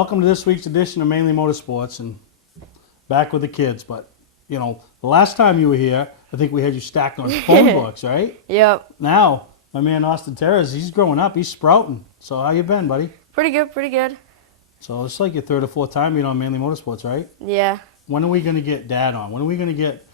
welcome to this week's edition of Mainly Motorsports, and back with the kids. But, you know, the last time you were here, I think we had you stacked on phone books, right? Yep. Now, my man Austin Teras, he's growing up, he's sprouting. So how you been, buddy? Pretty good, pretty good. So it's like your third or fourth time being on Mainly Motorsports, right? Yeah. When are we going to get Dad on? When are we going to get,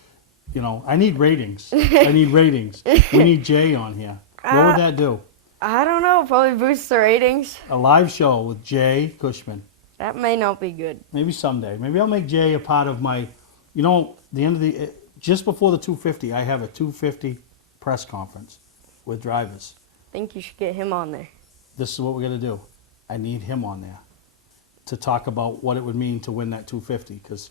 you know, I need ratings. I need ratings. We need Jay on here. What would that do? I don't know, probably boost the ratings. A live show with Jay Cushman. That may not be good. Maybe someday. Maybe I'll make Jay a part of my, you know, the end of the, just before the 250, I have a 250 press conference with drivers. I think you should get him on there. This is what we're going to do. I need him on there to talk about what it would mean to win that 250. Because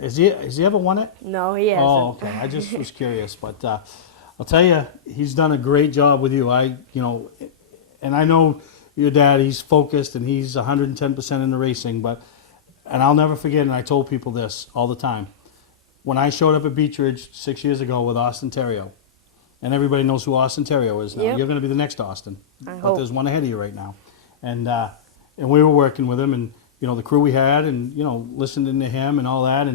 has he ever won it? No, he hasn't. Oh, okay. I just was curious. But I'll tell you, he's done a great job with you. And I know your dad, he's focused and he's 110% in the racing. And I'll never forget, and I told people this all the time, when I showed up at Beech Ridge 6 years ago with Austin Teras, and everybody knows who Austin Teras is now. Yep. You're going to be the next Austin. I but hope. There's one ahead of you right now. And we were working with him, and, you know, the crew we had, and, you know, listening to him and all that.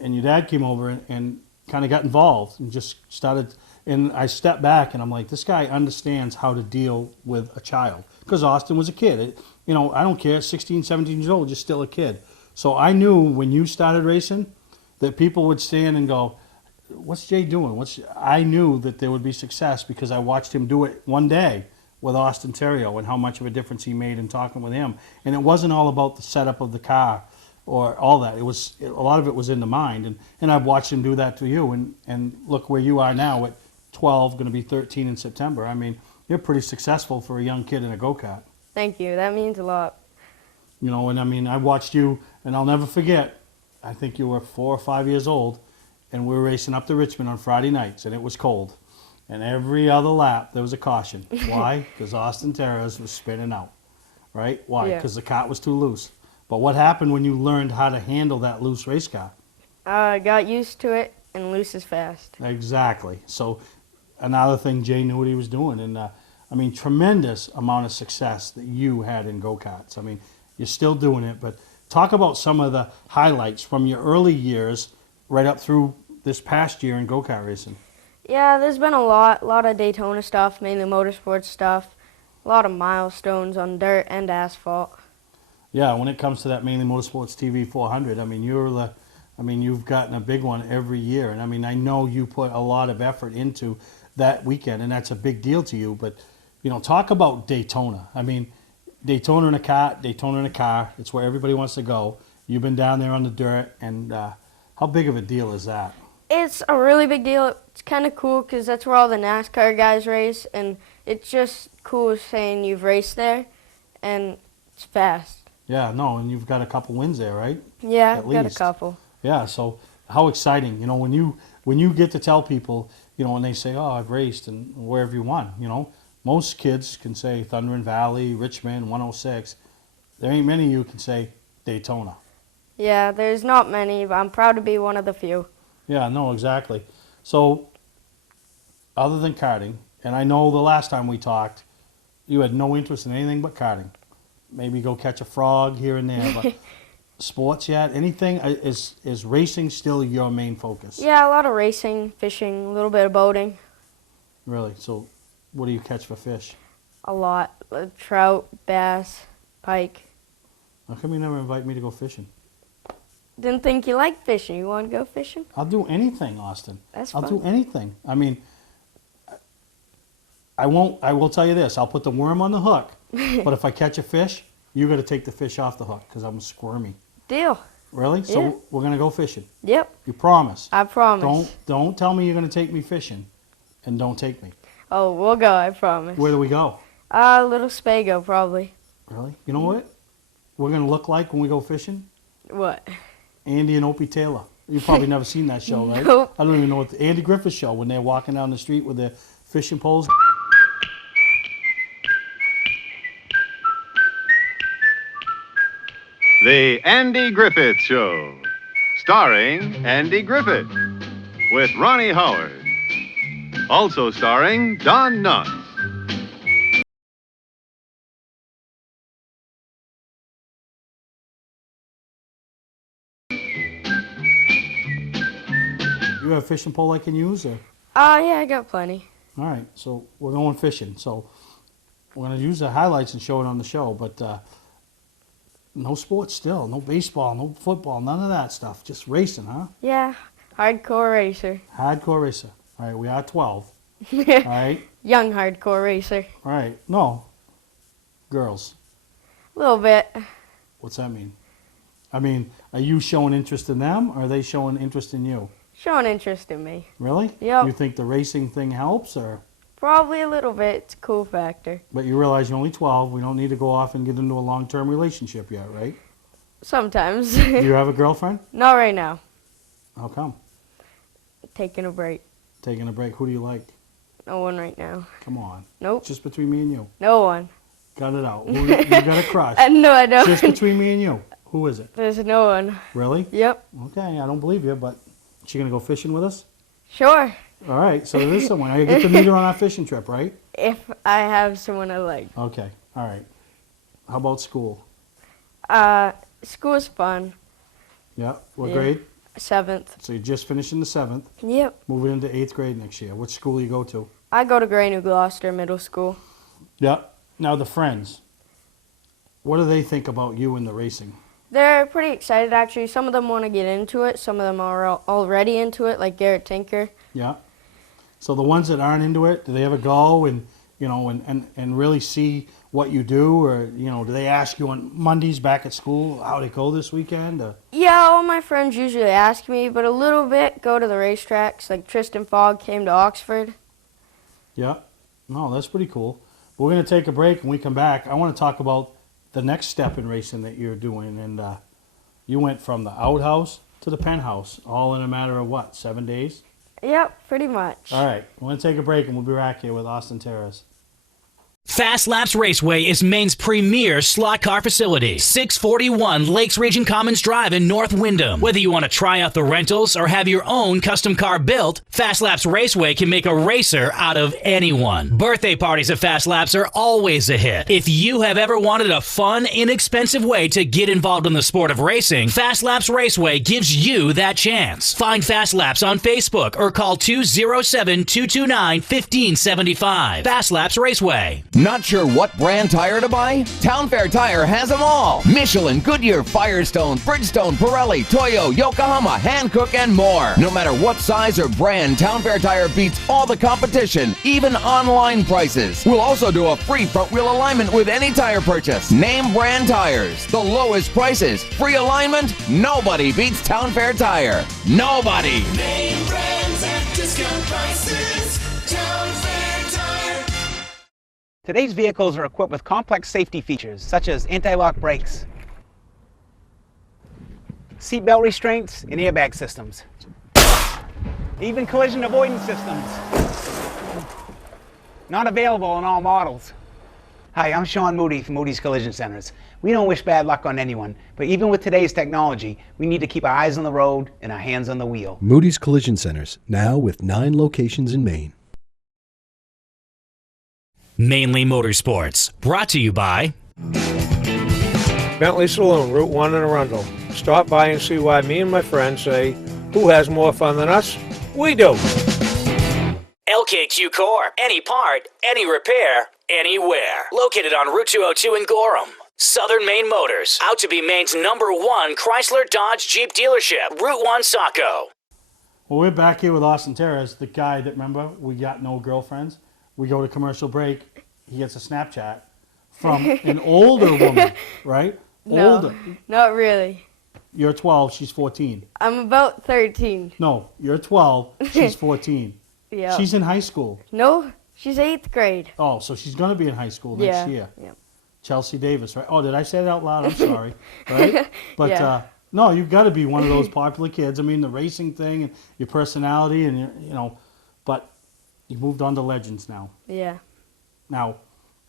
And your dad came over and kind of got involved and just started. And I stepped back, and I'm like, this guy understands how to deal with a child. Because Austin was a kid. You know, I don't care, 16, 17 years old, just still a kid. So I knew when you started racing that people would stand and go, what's Jay doing? I knew that there would be success because I watched him do it one day with Austin Teras and how much of a difference he made in talking with him. And it wasn't all about the setup of the car or all that. A lot of it was in the mind. And I've watched him do that to you. And look where you are now at 12, going to be 13 in September. I mean, you're pretty successful for a young kid in a go-kart. Thank you. That means a lot. You know, and I mean, I watched you, and I'll never forget, I think you were 4 or 5 years old, and we were racing up to Richmond on Friday nights, and it was cold. And every other lap, there was a caution. Why? Because Austin Teras was spinning out, right? Why? Because the cart was too loose. But what happened when you learned how to handle that loose race car? I got used to it, and loose is fast. Exactly. So another thing, Jay knew what he was doing. And, I mean, tremendous amount of success that you had in go-karts. I mean, you're still doing it, but talk about some of the highlights from your early years right up through this past year in go-kart racing. Yeah, there's been a lot of Daytona stuff, mainly motorsports stuff, a lot of milestones on dirt and asphalt. Yeah, when it comes to that Mainly Motorsports TV 400, I mean, you've gotten a big one every year, and I mean, I know you put a lot of effort into that weekend, and that's a big deal to you. But you know, talk about Daytona. I mean, Daytona in a kart, Daytona in a car. It's where everybody wants to go. You've been down there on the dirt, and how big of a deal is that? It's a really big deal. It's kind of cool because that's where all the NASCAR guys race, and it's just cool saying you've raced there, and it's fast. Yeah, no, and you've got a couple wins there, right? Yeah, At I've got a least. couple. Yeah, so how exciting, you know, when you get to tell people, you know, when they say, oh, I've raced and where have you won, you know, most kids can say Thunder and Valley, Richmond, 106. There ain't many of you can say Daytona. Yeah, there's not many, but I'm proud to be one of the few. Yeah, no, exactly. So, other than karting, and I know the last time we talked, you had no interest in anything but karting. Maybe go catch a frog here and there, but sports yet? Anything? Is racing still your main focus? Yeah, a lot of racing, fishing, a little bit of boating. Really? So, what do you catch for fish? A lot. Trout, bass, pike. How come you never invite me to go fishing? Didn't think you liked fishing. You want to go fishing? I'll do anything, Austin. That's I'll fun. do anything. I mean, I will tell you this. I'll put the worm on the hook, but if I catch a fish, you got to take the fish off the hook because I'm squirmy. Deal. Really? So Yeah. we're going to go fishing. Yep. You promise? I promise. Don't tell me you're going to take me fishing and don't take me. Oh, we'll go. I promise. Where do we go? Little Spago, probably. Really? You know what we're going to look like when we go fishing? What? Andy and Opie Taylor. You've probably never seen that show, right? Nope. I don't even know what the Andy Griffith show when they're walking down the street with their fishing poles. The Andy Griffith Show, starring Andy Griffith, with Ronnie Howard. Also starring Don Knotts. You have a fishing pole I can use? Or? Yeah, I got plenty. All right, so we're going fishing. So we're going to use the highlights and show it on the show, but no sports still. No baseball, no football, none of that stuff. Just racing, huh? Yeah, hardcore racer. Hardcore racer. All right, we are 12. All right? Young hardcore racer. All right. No. Girls. A little bit. What's that mean? I mean, are you showing interest in them, or are they showing interest in you? Showing interest in me. Really? Yep. You think the racing thing helps, or? Probably a little bit. It's a cool factor. But you realize you're only 12. We don't need to go off and get into a long-term relationship yet, right? Sometimes. Do you have a girlfriend? Not right now. How come? Taking a break. Taking a break. Who do you like? No one right now. Come on. Nope. Just between me and you. No one. Got it out. Who, you got a crush. No, I don't. Just between me and you. Who is it? There's no one. Really? Yep. Okay, I don't believe you, but she gonna go fishing with us? Sure. All right, so there is someone. I get to meet her on our fishing trip, right? If I have someone I like. Okay, all right. How about school? School's fun. Yeah, what Yeah. grade? 7th. So you're just finishing the 7th, Yep. moving into 8th grade next year. What school you go to? I go to Gray New Gloucester Middle School. Yeah. Now the friends, what do they think about you and the racing? They're pretty excited, actually. Some of them want to get into it. Some of them are already into it, like Garrett Tinker. Yeah. So the ones that aren't into it, do they ever go and, you know, and really see what you do? Or, you know, do they ask you on Mondays back at school how to go this weekend? Or? Yeah, all my friends usually ask me, but a little bit go to the racetracks. Like Tristan Fogg came to Oxford. Yeah. No, that's pretty cool. We're going to take a break. When we come back, I want to talk about the next step in racing that you're doing. And you went from the outhouse to the penthouse, all in a matter of what, 7 days? Yep, pretty much. All right. We're going to take a break, and we'll be back here with Austin Teras. Fast Laps Raceway is Maine's premier slot car facility. 641 Lakes Region Commons Drive in North Windham. Whether you want to try out the rentals or have your own custom car built, Fast Laps Raceway can make a racer out of anyone. Birthday parties at Fast Laps are always a hit. If you have ever wanted a fun, inexpensive way to get involved in the sport of racing, Fast Laps Raceway gives you that chance. Find Fast Laps on Facebook or call 207-229-1575. Fast Laps Raceway. Not sure what brand tire to buy? Town Fair Tire has them all. Michelin, Goodyear, Firestone, Bridgestone, Pirelli, Toyo, Yokohama, Hankook, and more. No matter what size or brand, Town Fair Tire beats all the competition, even online prices. We'll also do a free front wheel alignment with any tire purchase. Name brand tires. The lowest prices. Free alignment. Nobody beats Town Fair Tire. Nobody. Name brands at discount prices. Town Fair Tire. Today's vehicles are equipped with complex safety features such as anti-lock brakes, seatbelt restraints, and airbag systems. Even collision avoidance systems. Not available on all models. Hi, I'm Sean Moody from Moody's Collision Centers. We don't wish bad luck on anyone, but even with today's technology, we need to keep our eyes on the road and our hands on the wheel. Moody's Collision Centers, now with 9 locations in Maine. Mainly Motorsports, brought to you by Bentley Saloon, Route 1 in Arundel. Stop by and see why me and my friends say, who has more fun than us? We do. LKQ Core. Any part, any repair, anywhere. Located on Route 202 in Gorham. Southern Maine Motors. Out to be Maine's #1 Chrysler Dodge Jeep dealership. Route 1 Saco. Well, we're back here with Austin Teras, the guy that, remember, we got no girlfriends. We go to commercial break. He gets a Snapchat from an older woman, right? No, Older. not really. You're 12, she's 14. I'm about 13. No, you're 12, she's 14. Yeah. She's in high school. No, she's 8th grade. Oh, so she's going to be in high school next Yeah. year. Yeah. Chelsea Davis, right? Oh, did I say that out loud? I'm sorry. Right? But Yeah. no, you've got to be one of those popular kids. I mean, the racing thing and your personality and, you know, but you moved on to legends now. Yeah. Now,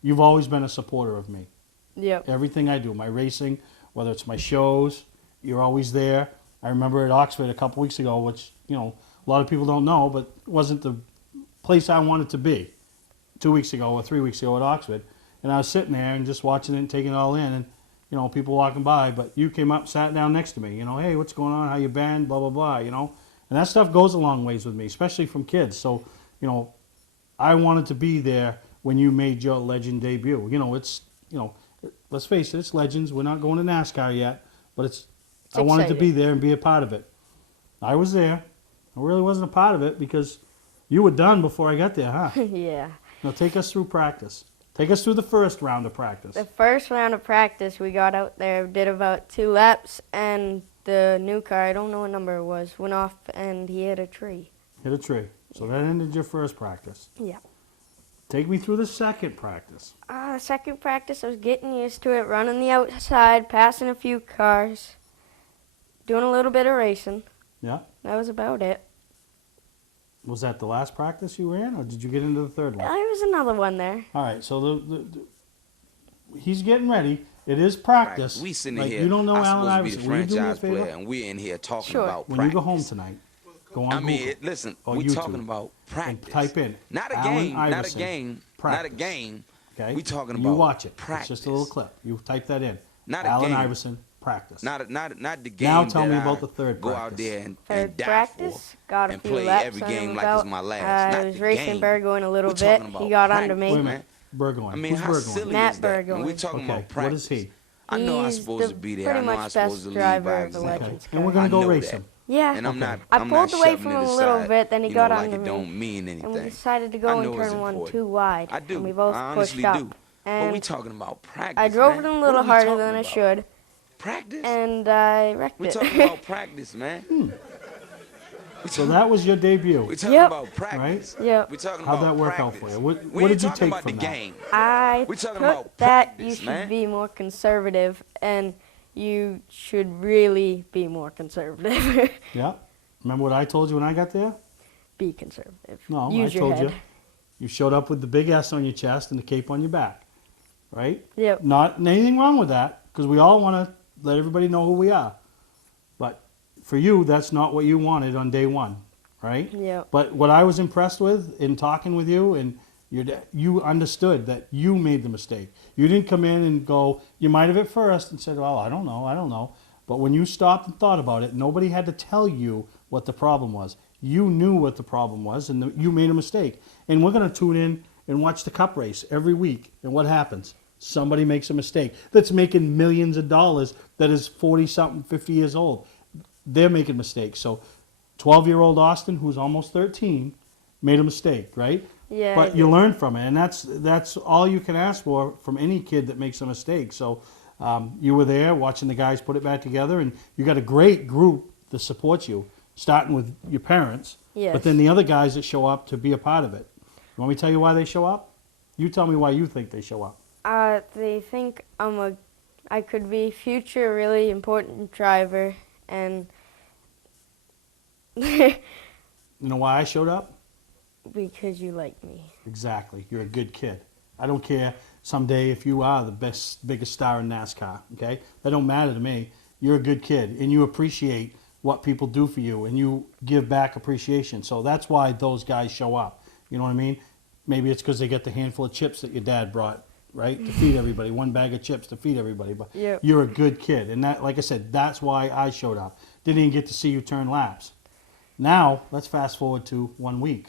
you've always been a supporter of me. Yep. Everything I do, my racing, whether it's my shows, you're always there. I remember at Oxford a couple weeks ago, which, you know, a lot of people don't know, but it wasn't the place I wanted to be 2 weeks ago or 3 weeks ago at Oxford. And I was sitting there and just watching it and taking it all in, and, you know, people walking by, but you came up, sat down next to me, you know, hey, what's going on, how you been, blah, blah, blah, you know. And that stuff goes a long ways with me, especially from kids. So, you know, I wanted to be there when you made your legend debut. You know, it's, you know, let's face it, it's legends. We're not going to NASCAR yet, but it's I wanted to be there and be a part of it. I was there. I really wasn't a part of it because you were done before I got there, huh? Yeah. Now take us through practice. Take us through the first round of practice. The first round of practice, we got out there, did about 2 laps, and the new car, I don't know what number it was, went off and he hit a tree. Hit a tree. So that ended your first practice. Yeah. Take me through the second practice. The second practice, I was getting used to it, running the outside, passing a few cars, doing a little bit of racing. Yeah. That was about it. Was that the last practice you ran, or did you get into the third one? There was another one there. All right, so he's getting ready. It is practice. We sitting like, here. You don't know I'm Allen supposed to Iverson. be the Will you do me a franchise favor? player, and we're in here talking Sure. about When practice. you go home tonight, go on I mean, Google listen, or we YouTube talking about practice. and type in Not a Allen game, not a Iverson game, practice. not a game. Okay. We talking You about watch it. practice. It's just a little clip. You type that in. Not a Allen game. Iverson practice. Not the game. Now tell that me I about the third go practice. out there and Third die practice, for, got a and few play laps every on game him like about. it's my last. I Not was the racing game. Burgoyne a little We're bit. talking about He got practice. under me. Wait a minute. Burgoyne. I mean, Who's how Burgoyne? silly Matt is that? When Burgoyne. we talking Okay, about what practice. is he? I know I'm He's supposed the to be there. I pretty know I'm much supposed best to lead driver by of the example. Legends And we're car. going to I go know race that. him. Yeah. And I'm not. I I'm pulled not away shoving from it him a aside, little bit, then he you got know, like under it me. don't mean And we anything. decided to I go know and it's turn one important. too wide. I do. And we both I pushed honestly up. do. But we And talking about practice. I drove man. it a What little are we harder talking than I about? should. Practice. And I wrecked We're it. talking about practice, man. So that was your debut. We're talking Yep. about practice. Yep. We're talking How'd about that work practice. out for you? What We ain't did you talking take about from the that? game. I We're talking took about that you practice, should man. be more conservative, and you should really be more conservative. Yeah. Remember what I told you when I got there? Be conservative. No, Use I your told head. you. You showed up with the big S on your chest and the cape on your back, right? Yep. Not anything wrong with that, because we all want to let everybody know who we are. But for you, that's not what you wanted on day one, right? Yep. But what I was impressed with in talking with you, and you understood that you made the mistake. You didn't come in and go, you might have at first and said, well, I don't know. But when you stopped and thought about it, nobody had to tell you what the problem was. You knew what the problem was, and you made a mistake. And we're going to tune in and watch the Cup race every week. And what happens? Somebody makes a mistake that's making millions of dollars, that is 40-something, 50 years old. They're making mistakes. So 12-year-old Austin, who's almost 13, made a mistake, right? Yeah. But you learn from it, and that's all you can ask for from any kid that makes a mistake. So you were there watching the guys put it back together, and you got a great group that supports you, starting with your parents, Yes. but then the other guys that show up to be a part of it. You want me to tell you why they show up? You tell me why you think they show up. They think I could be future really important driver, and You know why I showed up? because you like me. Exactly. You're a good kid. I don't care someday if you are the biggest star in NASCAR, okay? That don't matter to me. You're a good kid, and you appreciate what people do for you, and you give back appreciation. So that's why those guys show up. You know what I mean? Maybe it's because they get the handful of chips that your dad brought, right, to feed everybody. One bag of chips to feed everybody. But Yep. you're a good kid, and that, like I said, that's why I showed up. Didn't even get to see you turn laps. Now, let's fast forward to 1 week.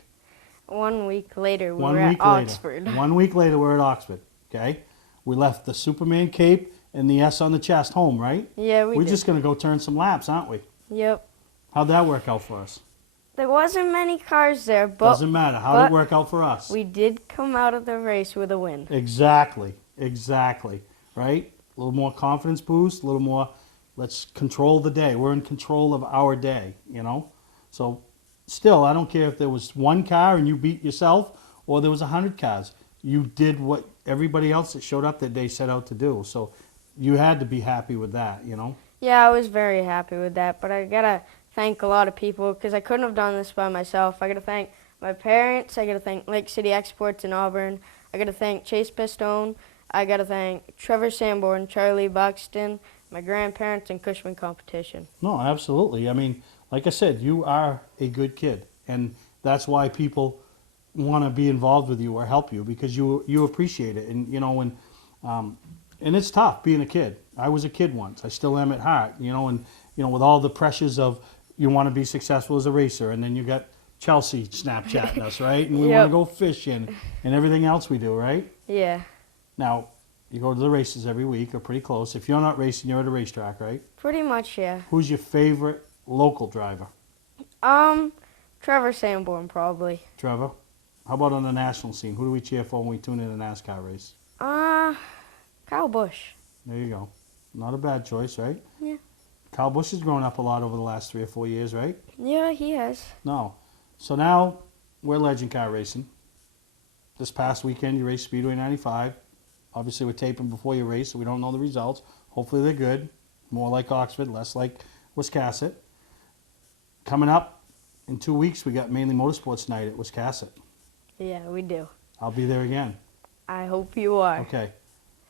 1 week later, we One were week at Oxford. later. 1 week later, we're at Oxford. Okay, we left the Superman cape and the S on the chest home, right? Yeah, we We're did. just gonna go turn some laps, aren't we? Yep. How'd that work out for us? There wasn't many cars there, but Doesn't matter. How'd but it work out for us? we did come out of the race with a win. Exactly. Right? A little more confidence boost. A little more. Let's control the day. We're in control of our day. You know. So, still, I don't care if there was one car and you beat yourself, or there was 100 cars. You did what everybody else that showed up that day set out to do. So, you had to be happy with that. You know. Yeah, I was very happy with that, but I gotta thank a lot of people because I couldn't have done this by myself. I gotta thank my parents. I gotta thank Lake City Exports in Auburn. I gotta thank Chase Pistone. I gotta thank Trevor Sanborn, Charlie Buxton, my grandparents, and Cushman Competition. No, absolutely. I mean, like I said, you are a good kid, and that's why people want to be involved with you or help you, because you appreciate it. And you know, and it's tough being a kid. I was a kid once. I still am at heart. You know, and you know, with all the pressures of you want to be successful as a racer, and then you got Chelsea Snapchatting us, right? And we Yep. want to go fishing and everything else we do, right? Yeah, Now, you go to the races every week or pretty close. If you're not racing, you're at a racetrack, right? pretty much, yeah. Who's your favorite local driver? Trevor Sanborn, probably. Trevor? How about on the national scene? Who do we cheer for when we tune in a NASCAR race? Kyle Busch. There you go. Not a bad choice, right? Yeah. Kyle Busch has grown up a lot over the last 3 or 4 years, right? Yeah, he has. No. So now we're legend car racing. This past weekend you raced Speedway 95. Obviously we're taping before you race, so we don't know the results. Hopefully they're good. More like Oxford, less like Wiscasset. Coming up in 2 weeks we got Mainly Motorsports night at Wiscasset. Yeah, we do. I'll be there again. I hope you are. Okay.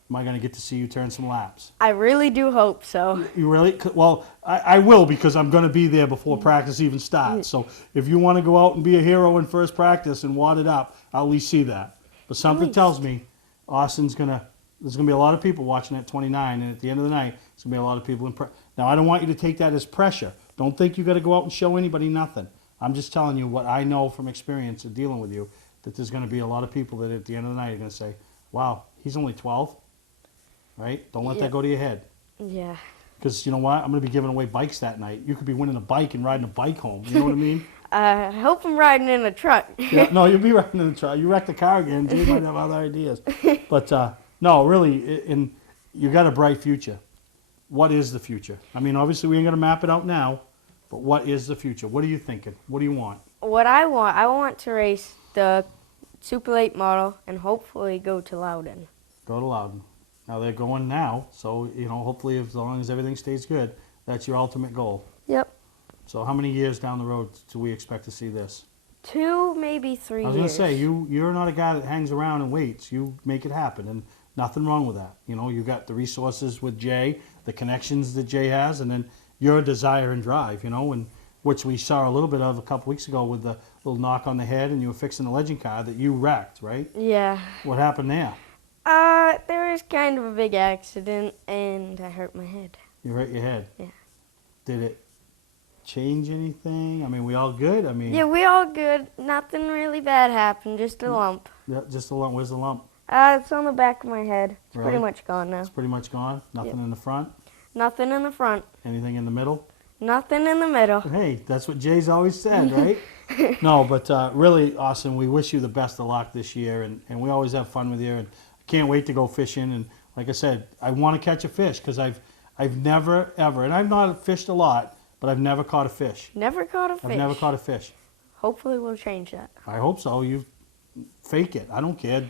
Am I going to get to see you turn some laps? I really do hope so. You really? Well, I will, because I'm going to be there before practice even starts. So if you want to go out and be a hero in first practice and wad it up, I'll at least see that. But something tells me there's going to be a lot of people watching at 29, and at the end of the night, there's going to be a lot of people Now, I don't want you to take that as pressure. Don't think you got to go out and show anybody nothing. I'm just telling you what I know from experience of dealing with you, that there's going to be a lot of people that at the end of the night are going to say, wow, he's only 12. Right? Don't let that go to your head. Yeah. Because you know what? I'm going to be giving away bikes that night. You could be winning a bike and riding a bike home. You know what I mean? I hope I'm riding in a truck. Yeah, no, you'll be riding in the truck. You wreck the car again. Jay might have other ideas. But no, really, you got a bright future. What is the future? I mean, obviously we ain't going to map it out now, but what is the future? What are you thinking? What do you want? What I want to race the Super Late model and hopefully go to Loudon. Go to Loudon. Now they're going now, so hopefully as long as everything stays good, that's your ultimate goal. Yep. So how many years down the road do we expect to see this? 2, maybe 3 years. I was going to say, you're not a guy that hangs around and waits. You make it happen, and nothing wrong with that. You got the resources with Jay, the connections that Jay has, and then your desire and drive, and which we saw a little bit of a couple weeks ago with the little knock on the head, and you were fixing the legend car that you wrecked, right? Yeah. What happened there? There was kind of a big accident, and I hurt my head. You hurt your head? Yeah. Did it change anything? I mean, we all good? I mean... Yeah, we all good. Nothing really bad happened, just a lump. Yeah, just a lump. Where's the lump? It's on the back of my head. It's Really? pretty much gone now. It's pretty much gone? Nothing in the front? Nothing in the front. Anything in the middle? Nothing in the middle. Hey, that's what Jay's always said, right? No, but really, Austin, we wish you the best of luck this year, and we always have fun with you, and I can't wait to go fishing. And like I said, I want to catch a fish, because I've never, ever, and I've not fished a lot, but I've never caught a fish. Never caught a fish. I've never caught a fish. Hopefully we'll change that. I hope so. You fake it. I don't care.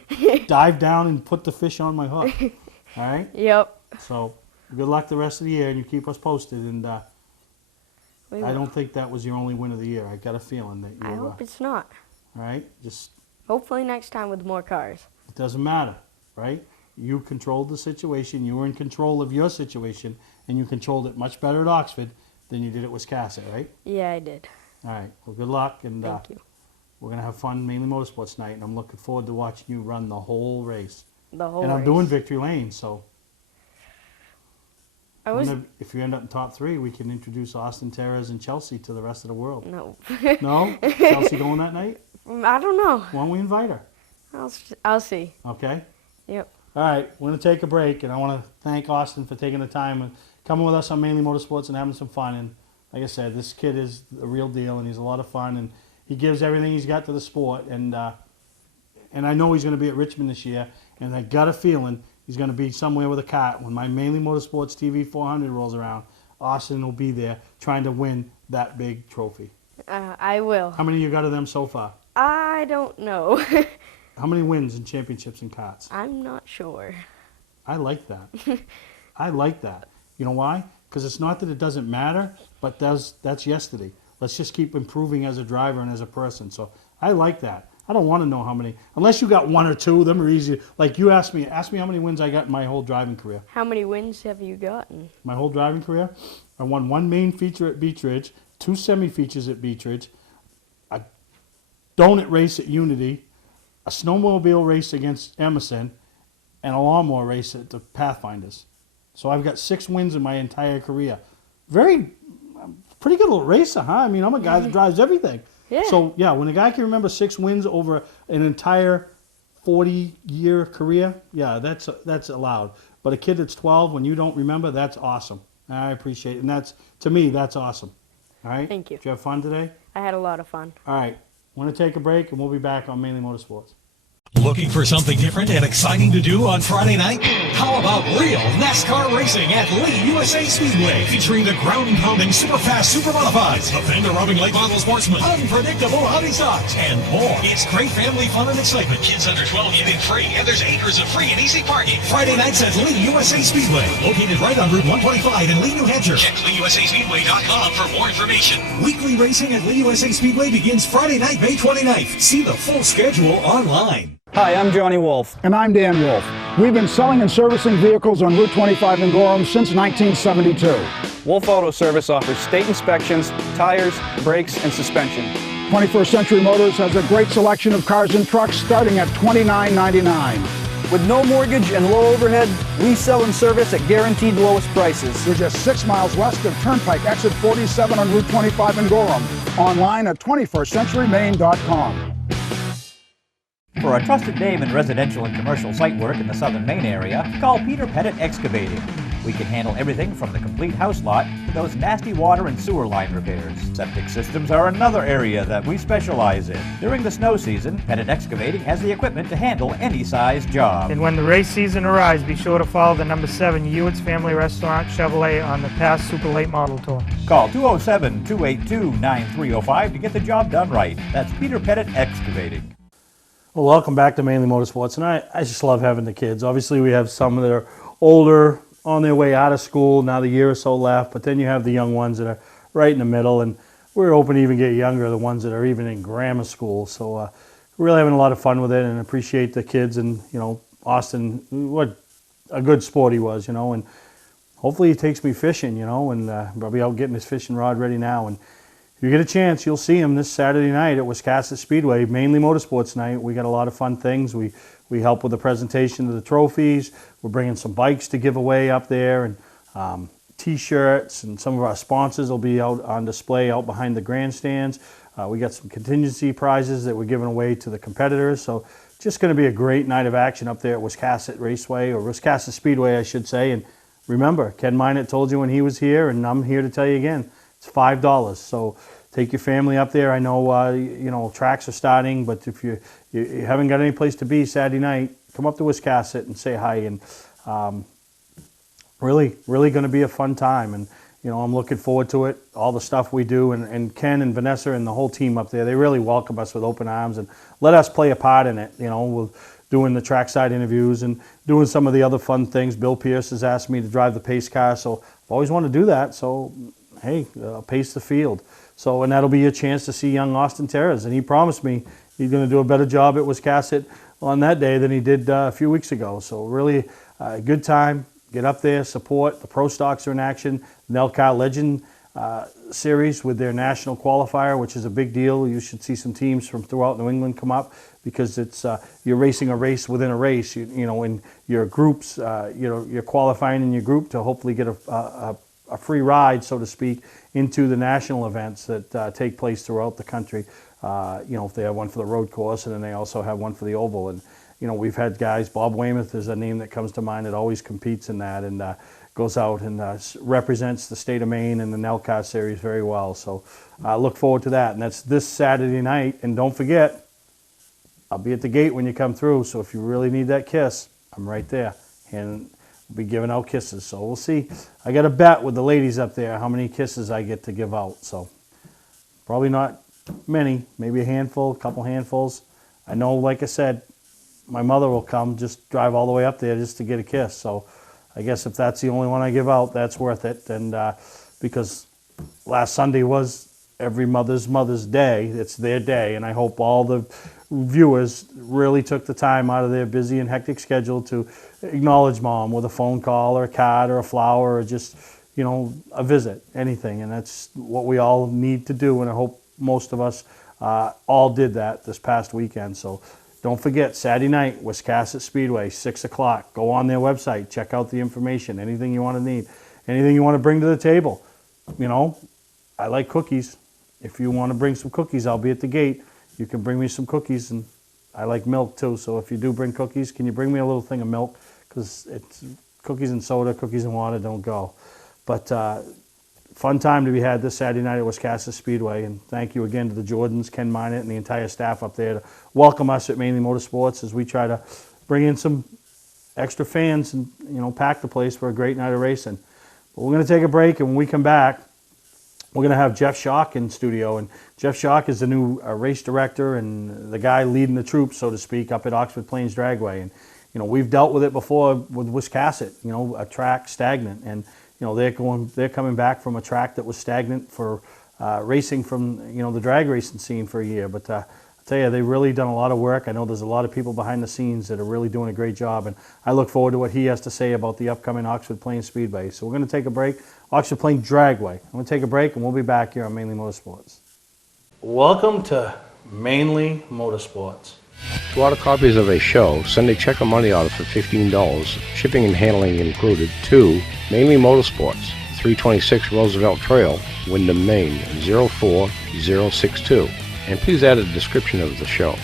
Dive down and put the fish on my hook. All right? Yep. So good luck the rest of the year, and you keep us posted. And I don't think that was your only win of the year. I got a feeling that you. I hope it's not. All right, just. Hopefully next time with more cars. It doesn't matter, right? You controlled the situation. You were in control of your situation, and you controlled it much better at Oxford than you did at Wiscasset, right? Yeah, I did. All right. Well, good luck, and Thank you. we're gonna have fun, Mainly Motorsports night, and I'm looking forward to watching you run the whole race. The whole And I'm race. doing Victory Lane, so. I If you end up in top 3, we can introduce Austin Teras and Chelsea to the rest of the world. No. No? Chelsea going that night? I don't know. Why don't we invite her? I'll see. Okay? Yep. All right, we're going to take a break, and I want to thank Austin for taking the time and coming with us on Mainly Motorsports and having some fun. And like I said, this kid is a real deal, and he's a lot of fun, and he gives everything he's got to the sport. And I know he's going to be at Richmond this year, and I got a feeling he's going to be somewhere with a cart. When my Mainly Motorsports TV 400 rolls around, Austin will be there trying to win that big trophy. I will. How many you got of them so far? I don't know. How many wins and championships in karts? I'm not sure. I like that. I like that. You know why? Because it's not that it doesn't matter, but that's yesterday. Let's just keep improving as a driver and as a person. So I like that. I don't want to know how many, unless you got 1 or 2. Them are easy. Like you asked me how many wins I got in my whole driving career. How many wins have you gotten? My whole driving career, I won 1 main feature at Beech Ridge, 2 semi-features at Beech Ridge, a donut race at Unity, a snowmobile race against Emerson, and a lawnmower race at the Pathfinders. So I've got 6 wins in my entire career. I'm pretty good little racer, huh? I mean, I'm a guy that drives everything. Yeah. So, yeah, when a guy can remember 6 wins over an entire 40-year career, yeah, that's allowed. But a kid that's 12, when you don't remember, that's awesome. I appreciate it. And that's, to me, that's awesome. All right? Thank you. Did you have fun today? I had a lot of fun. All right. Want to take a break, and we'll be back on Mainly Motorsports. Looking for something different and exciting to do on Friday night? How about real NASCAR racing at Lee USA Speedway, featuring the ground-pounding, super-fast, super-modifieds, the fender-rubbing late model sportsman, unpredictable Audi stocks, and more. It's great family fun and excitement. Kids under 12 get in free, and there's acres of free and easy parking. Friday nights at Lee USA Speedway, located right on Route 125 in Lee, New Hampshire. Check LeeUSASpeedway.com for more information. Weekly racing at Lee USA Speedway begins Friday night, May 29th. See the full schedule online. Hi, I'm Johnny Wolf. And I'm Dan Wolf. We've been selling and servicing vehicles on Route 25 in Gorham since 1972. Wolf Auto Service offers state inspections, tires, brakes, and suspension. 21st Century Motors has a great selection of cars and trucks starting at $29.99. With no mortgage and low overhead, we sell and service at guaranteed lowest prices. We're just 6 miles west of Turnpike Exit 47 on Route 25 in Gorham. Online at 21stcenturymaine.com. For a trusted name in residential and commercial site work in the southern Maine area, call Peter Pettit Excavating. We can handle everything from the complete house lot to those nasty water and sewer line repairs. Septic systems are another area that we specialize in. During the snow season, Pettit Excavating has the equipment to handle any size job. And when the race season arrives, be sure to follow the number 7 Ewan's Family Restaurant Chevrolet on the past Super Late Model Tour. Call 207-282-9305 to get the job done right. That's Peter Pettit Excavating. Well, welcome back to Mainly Motorsports, and I just love having the kids. Obviously, we have some that are older, on their way out of school, now the year or so left, but then you have the young ones that are right in the middle, and we're hoping to even get younger, the ones that are even in grammar school. So we're really having a lot of fun with it and appreciate the kids, and, you know, Austin, what a good sport he was, you know, and hopefully he takes me fishing, you know, and I'll be out getting his fishing rod ready now. And if you get a chance, you'll see him this Saturday night at Wiscasset Speedway, Mainly Motorsports night. We got a lot of fun things. We help with the presentation of the trophies. We're bringing some bikes to give away up there, and T-shirts, and some of our sponsors will be out on display out behind the grandstands. We got some contingency prizes that we're giving away to the competitors. So just going to be a great night of action up there at Wiscasset Raceway, or Wiscasset Speedway, I should say. And remember, Ken Minot told you when he was here, and I'm here to tell you again, it's $5. So take your family up there. I know, you know, tracks are starting, but if you haven't got any place to be Saturday night, come up to Wiscasset and say hi. And really going to be a fun time. And, you know, I'm looking forward to it, all the stuff we do. And Ken and Vanessa and the whole team up there, they really welcome us with open arms and let us play a part in it. You know, we're doing the trackside interviews and doing some of the other fun things. Bill Pierce has asked me to drive the pace car, so I've always wanted to do that. So, hey, pace the field. So, and that'll be a chance to see young Austin Teras. And he promised me he's going to do a better job at Wiscasset on that day than he did a few weeks ago. So really a good time. Get up there, support. The Pro Stocks are in action. Nelcar Legend Series with their national qualifier, which is a big deal. You should see some teams from throughout New England come up, because it's you're racing a race within a race. You know, in your groups, you know, you're qualifying in your group to hopefully get a free ride, so to speak, into the national events that take place throughout the country. You know, if they have one for the road course, and then they also have one for the oval. And, you know, we've had guys, Bob Weymouth is a name that comes to mind that always competes in that, and goes out and represents the state of Maine in the Nelcar Series very well. So look forward to that. And that's this Saturday night. And don't forget, I'll be at the gate when you come through. So if you really need that kiss, I'm right there. And we'll be giving out kisses. So we'll see. I got a bet with the ladies up there how many kisses I get to give out. So probably not many, maybe a handful, a couple handfuls. I know, like I said, my mother will come, just drive all the way up there just to get a kiss. So I guess if that's the only one I give out, that's worth it. And because last Sunday was every Mother's Day, it's their day. And I hope all the viewers really took the time out of their busy and hectic schedule to acknowledge Mom with a phone call or a card or a flower or just, you know, a visit, anything. And that's what we all need to do. And I hope most of us all did that this past weekend. So don't forget, Saturday night, Wiscasset Speedway, 6 o'clock. Go on their website, check out the information, anything you want to need, anything you want to bring to the table. You know, I like cookies. If you want to bring some cookies, I'll be at the gate. You can bring me some cookies, and I like milk too. So if you do bring cookies, can you bring me a little thing of milk? Because it's cookies and soda, cookies and water don't go. But fun time to be had this Saturday night at Wiscasset Speedway. And thank you again to the Jordans, Ken Minott, and the entire staff up there to welcome us at Mainely Motorsports as we try to bring in some extra fans and pack the place for a great night of racing. But we're going to take a break, and when we come back, we're going to have Jeff Schock in studio. And Jeff Schock is the new race director and the guy leading the troops, so to speak, up at Oxford Plains Dragway. And we've dealt with it before with Wiscasset, a track stagnant, and they're coming back from a track that was stagnant for racing from the drag racing scene for a year. But I tell you, they've really done a lot of work. I know there's a lot of people behind the scenes that are really doing a great job, and I look forward to what he has to say about the upcoming Oxford Plains Speedway. So we're going to take a break. Oxford Plains Dragway. I'm going to take a break, and we'll be back here on Mainly Motorsports. Welcome to Mainly Motorsports. To order copies of a show, send a check or money order for $15, shipping and handling included, to Mainely Motorsports, 326 Roosevelt Trail, Windham, Maine, 04062. And please add a description of the show.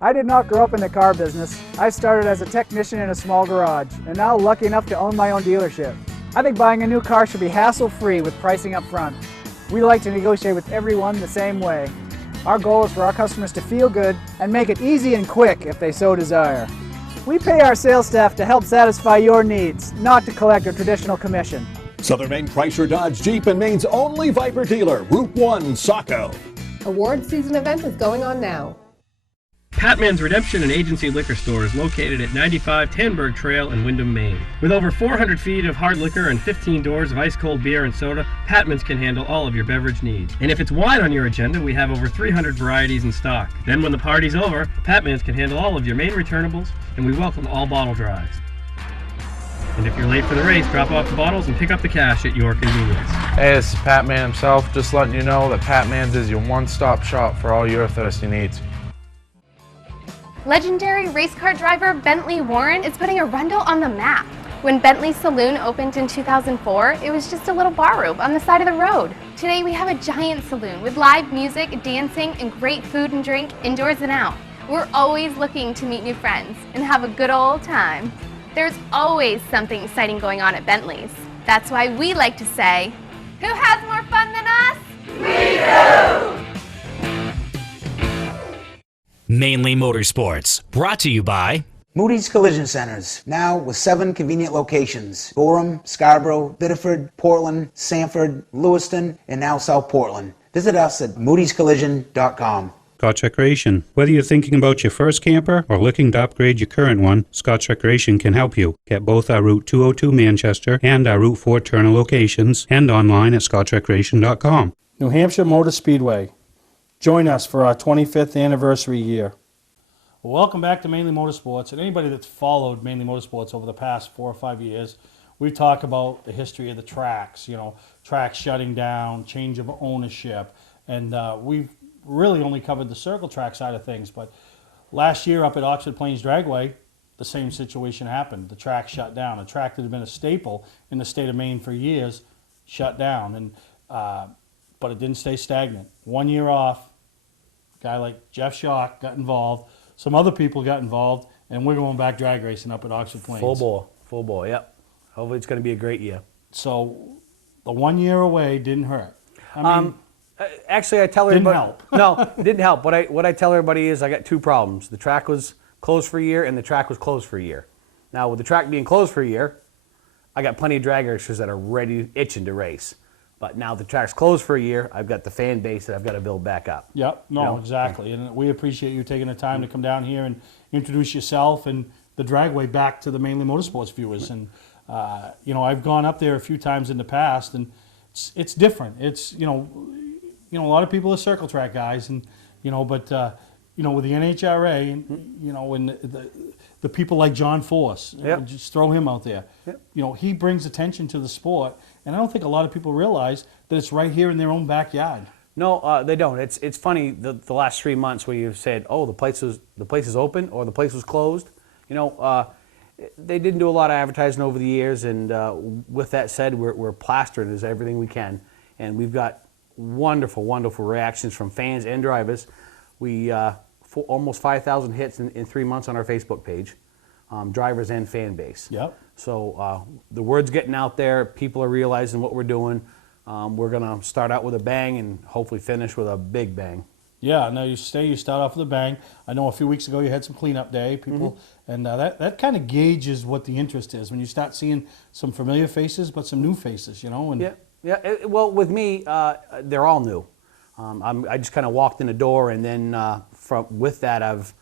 I did not grow up in the car business. I started as a technician in a small garage, and now lucky enough to own my own dealership. I think buying a new car should be hassle-free with pricing up front. We like to negotiate with everyone the same way. Our goal is for our customers to feel good and make it easy and quick if they so desire. We pay our sales staff to help satisfy your needs, not to collect a traditional commission. Southern Maine Chrysler Dodge Jeep and Maine's only Viper dealer, Route 1, Saco. Award season event is going on now. Patman's Redemption and Agency Liquor Store is located at 95 Tanberg Trail in Windham, Maine. With over 400 feet of hard liquor and 15 doors of ice-cold beer and soda, Patman's can handle all of your beverage needs. And if it's wine on your agenda, we have over 300 varieties in stock. Then when the party's over, Patman's can handle all of your Maine returnables, and we welcome all bottle drives. And if you're late for the race, drop off the bottles and pick up the cash at your convenience. Hey, it's Pat Man himself, just letting you know that Pat Man's is your one-stop shop for all your thirsty needs. Legendary race car driver Bentley Warren is putting Arundel on the map. When Bentley's Saloon opened in 2004, it was just a little bar room on the side of the road. Today we have a giant saloon with live music, dancing, and great food and drink indoors and out. We're always looking to meet new friends and have a good old time. There's always something exciting going on at Bentley's. That's why we like to say, who has more fun than us? We do! Mainly Motorsports, brought to you by Moody's Collision Centers, now with 7 convenient locations: Gorham, Scarborough, Biddeford, Portland, Sanford, Lewiston, and now South Portland. Visit us at moodyscollision.com. Scotch Recreation. Whether you're thinking about your first camper or looking to upgrade your current one, Scotch Recreation can help you. Get both our Route 202 Manchester and our Route 4 Turner locations, and online at scotchrecreation.com. New Hampshire Motor Speedway. Join us for our 25th anniversary year. Well, welcome back to Mainly Motorsports. And anybody that's followed Mainly Motorsports over the past 4 or 5 years, we've talked about the history of the tracks, tracks shutting down, change of ownership. And we've really only covered the circle track side of things. But last year up at Oxford Plains Dragway, the same situation happened. The track shut down. A track that had been a staple in the state of Maine for years shut down. And but it didn't stay stagnant. 1 year off, a guy like Jeff Schock got involved. Some other people got involved, and we're going back drag racing up at Oxford Plains. Full bore, yep. Hopefully it's going to be a great year. So the 1 year away didn't hurt. I mean, actually, I tell everybody... Didn't help. No, it didn't help. What I tell everybody is I got 2 problems. The track was closed for a year, and the track was closed for a year. Now, with the track being closed for a year, I got plenty of drag racers that are ready, itching to race. But now the track's closed for a year, I've got the fan base that I've got to build back up. Yep, exactly. And we appreciate you taking the time to come down here and introduce yourself and the Dragway back to the Mainly Motorsports viewers. And, I've gone up there a few times in the past, and it's different. It's, a lot of people are circle track guys, and, but with the NHRA, and, the people like John Force, just throw him out there. Yep. He brings attention to the sport, and I don't think a lot of people realize that it's right here in their own backyard. No, they don't. It's funny the last 3 months where you've said, oh, the place is open or the place was closed. They didn't do a lot of advertising over the years, and with that said, we're plastering as everything we can. and we've got wonderful, wonderful reactions from fans and drivers. We almost 5,000 hits in 3 months on our Facebook page, drivers and fan base. Yep. So the word's getting out there. People are realizing what we're doing. We're going to start out with a bang and hopefully finish with a big bang. Yeah, no, you start off with a bang. I know a few weeks ago you had some cleanup day, people, and that kind of gauges what the interest is when you start seeing some familiar faces, but some new faces, you know. And well, with me, they're all new. I just kind of walked in the door, and then with that, I've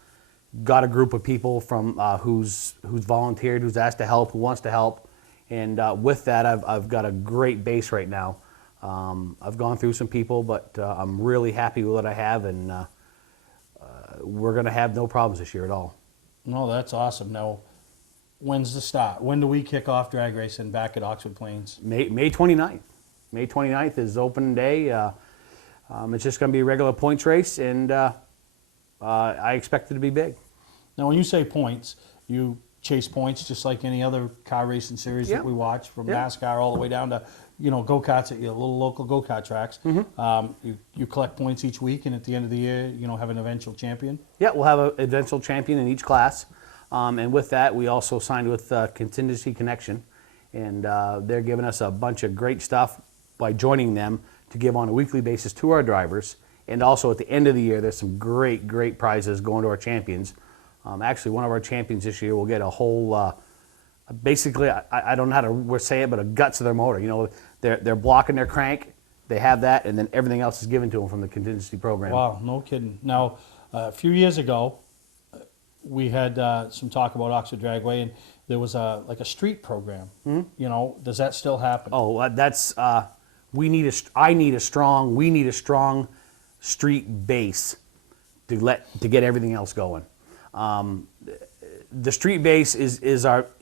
got a group of people from who's volunteered, who's asked to help, who wants to help, and with that, I've got a great base right now. I've gone through some people, but I'm really happy with what I have, and we're going to have no problems this year at all. No, that's awesome. Now, when's the start? When do we kick off drag racing back at Oxford Plains? May 29th. May 29th is opening day. It's just going to be a regular points race, and I expect it to be big. Now, when you say points, you chase points just like any other car racing series that we watch, from NASCAR all the way down to, you know, go-karts at your little local go-kart tracks. You collect points each week, and at the end of the year, you know, have an eventual champion. Yeah, we'll have an eventual champion in each class. And with that, we also signed with Contingency Connection, and they're giving us a bunch of great stuff by joining them to give on a weekly basis to our drivers. And also at the end of the year, there's some great, great prizes going to our champions. Actually, one of our champions this year will get a whole, basically, I don't know how to say it, but a guts of their motor. You know, they're blocking their crank, they have that, and then everything else is given to them from the contingency program. Wow, no kidding. Now, a few years ago, we had some talk about Oxford Dragway, and there was like a street program. You know, does that still happen? Oh, that's we need a strong street base to get everything else going. The street base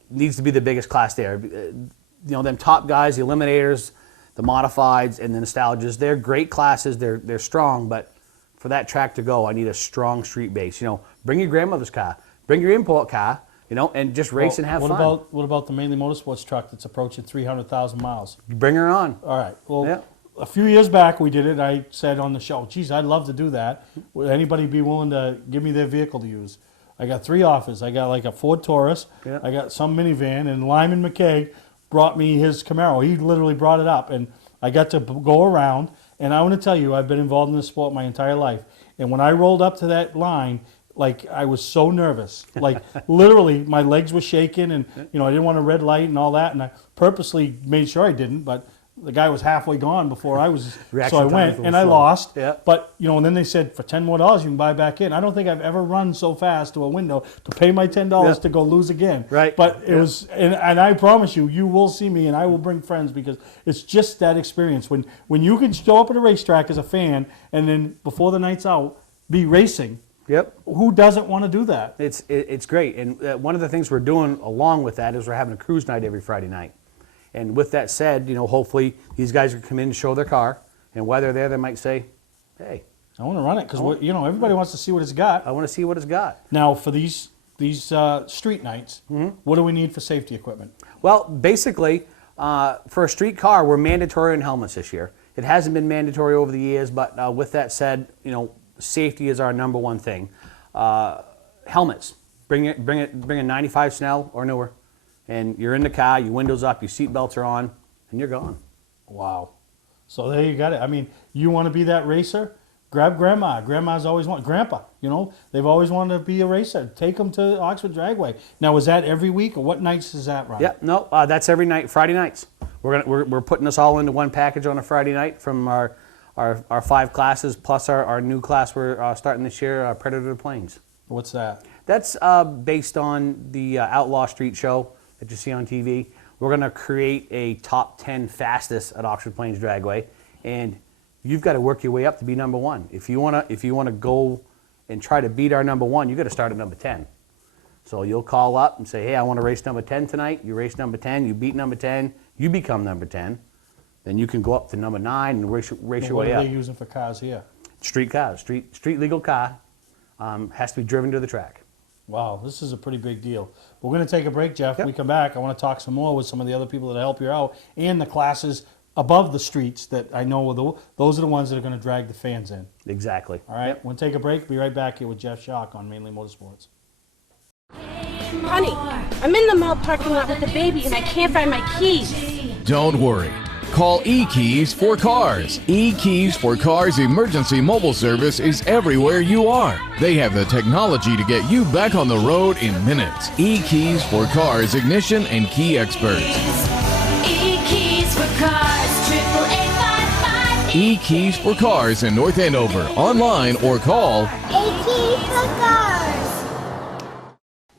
needs to be the biggest class there. You know, them top guys, the eliminators, the modifieds, and the nostalgias, they're great classes. They're strong, but for that track to go, I need a strong street base. You know, bring your grandmother's car, bring your import car, you know, and just race and have fun. What about the Mainely Motorsports truck that's approaching 300,000 miles? Bring her on. All right. Well, a few years back we did it. I said on the show, geez, I'd love to do that. Would anybody be willing to give me their vehicle to use? I got 3 offers. I got like a Ford Taurus. I got some minivan, and Lyman McKay brought me his Camaro. He literally brought it up, and I got to go around. And I want to tell you, I've been involved in this sport my entire life. And when I rolled up to that line, like, I was so nervous. Like, literally, my legs were shaking, and, you know, I didn't want a red light and all that. And I purposely made sure I didn't, but the guy was halfway gone before I was. So I went, and I lost. But, you know, and then they said, for $10 more, you can buy back in. I don't think I've ever run so fast to a window to pay my $10 to go lose again. But it was, and I promise you, you will see me, and I will bring friends, because it's just that experience. When you can show up at a racetrack as a fan, and then before the night's out, be racing. Who doesn't want to do that? It's great. And one of the things we're doing along with that is we're having a cruise night every Friday night. And with that said, you know, hopefully these guys will come in and show their car, and while they're there, they might say, "Hey, I want to run it," because you know, everybody wants to see what it's got. I want to see what it's got. Now, for these street nights, what do we need for safety equipment? Well, basically, for a street car, we're mandatory in helmets this year. It hasn't been mandatory over the years, but with that said, you know, safety is our number one thing. Helmets. Bring a 95 Snell or newer, and you're in the car. Your windows up, your seat belts are on, and you're gone. Wow. So there you got it. I mean, you want to be that racer? Grab grandma. Grandma's always wanted, grandpa, you know, they've always wanted to be a racer. Take them to Oxford Dragway. Now, is that every week, or what nights is that, Ron? Yeah, no, that's every night, Friday nights. We're putting this all into one package on a Friday night from our 5 classes, plus our new class we're starting this year, Predator to Plains. What's that? That's based on the Outlaw Street Show that you see on TV. We're going to create a top 10 fastest at Oxford Plains Dragway, and you've got to work your way up to be number 1. If you want to go and try to beat our number 1, you've got to start at number 10. So you'll call up and say, "Hey, I want to race number 10 tonight." You race number 10, you beat number 10, you become number 10. Then you can go up to number 9 and race your way up. What are they using for cars here? Street cars, street legal car. Has to be driven to the track. Wow, this is a pretty big deal. We're going to take a break, Jeff. When we come back, I want to talk some more with some of the other people that help you out, and the classes above the streets that I know those are the ones that are going to drag the fans in. Exactly. All right, we'll take a break. Be right back here with Jeff Schock on Mainly Motorsports. Honey, I'm in the mall parking lot with the baby and I can't find my keys. Don't worry. Call eKeys for Cars. eKeys for Cars emergency mobile service is everywhere you are. They have the technology to get you back on the road in minutes. eKeys for Cars ignition and key experts. eKeys for Cars, 88855. eKeys for Cars in North Andover. Online or call eKeys for Cars.